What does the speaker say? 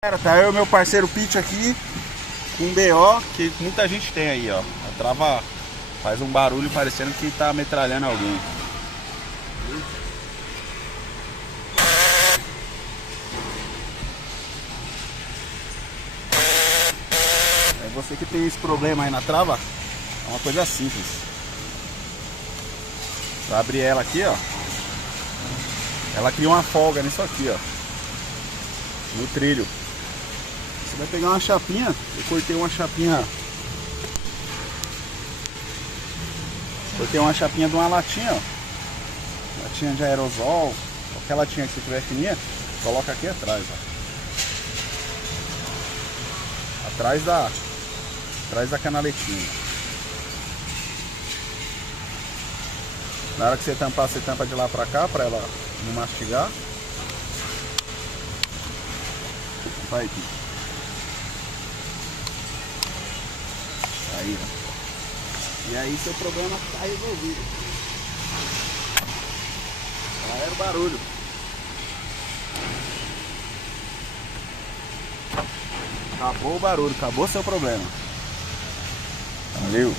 Cara, tá eu e meu parceiro Pete aqui com um BO que muita gente tem aí, ó. A trava faz um barulho parecendo que tá metralhando alguém. É você que tem esse problema aí na trava, é uma coisa simples. Vai abrir ela aqui, ó. Ela cria uma folga nisso aqui, ó. No trilho. Você vai pegar uma chapinha. Eu cortei uma chapinha. Cortei uma chapinha de uma latinha, ó. Latinha de aerosol. Qualquer latinha que você tiver fininha, coloca aqui atrás, ó. Atrás da canaletinha. Na hora que você tampar, você tampa de lá pra cá, pra ela não mastigar. Vai aqui. Aí, ó. E aí seu problema tá resolvido. Já era o barulho. Acabou o barulho, acabou seu problema. Valeu.